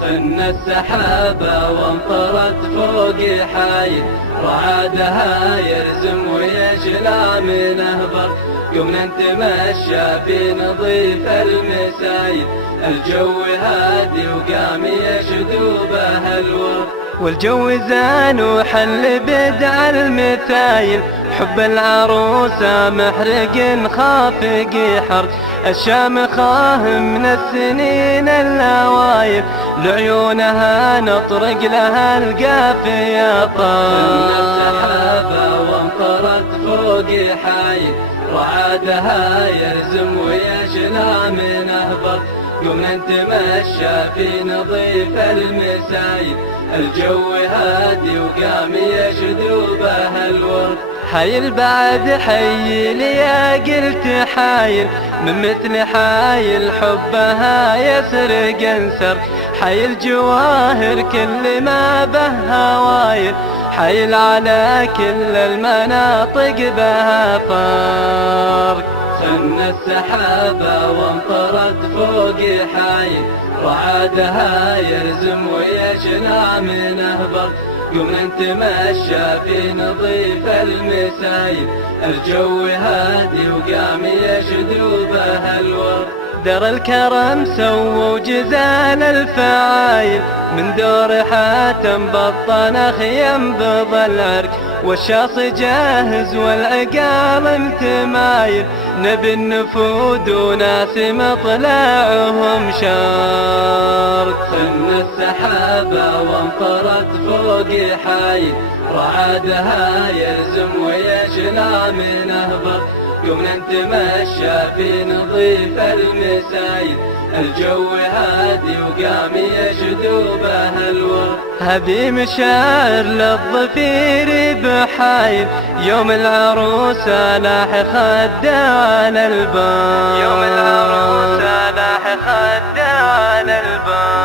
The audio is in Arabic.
خن السحابة وامطرت فوق حايل، رعادها يرزم ويجلى من أهبر. قمنا نتمشى في نظيف المسايل، الجو هادي وقام يشدو به الورد. والجو زان وحل بدع المثايل، حب العروسة محرق خافق حرج. الشامخة من السنين الأوايل، لعيونها نطرق لها القافية طار. السحابة وامطرت فوق حايل، رعادها يرزم ويجلى من أهبر. قمنا نتمشى في نظيف المسايل، الجو هادي وقام يشدو به الورد. حايل بعد حيل يا قلت حايل، من مثل حايل حبها يسرق انسر. حايل جواهر كل ما بها وايل، حايل على كل المناطق بها فرق. خن السحابة وامطرت فوق حايل، رعادها يرزم ويجنى من أهبر. قمنا نتمشى في نظيف المسايل، الجو هادي وقام يشدو به الورد. در الكرم سووا جزال الفعايل، من دور حاتم بطنخ ينبض العرق. والشاص جاهز والعقال تمايل، نبي النفود وناس مطلعهم شارق. خن السحابة وامطرت فوق حايل، رعادها يرزم ويجلى من أهبر. قمنا نتمشى في نظيف المسايل، الجو هادي وقام يشدو به الورد. هذي مشاعر للظفير بحايل، يوم العروسة لاح خده على الباب. يوم العروسة لاح خده على الباب.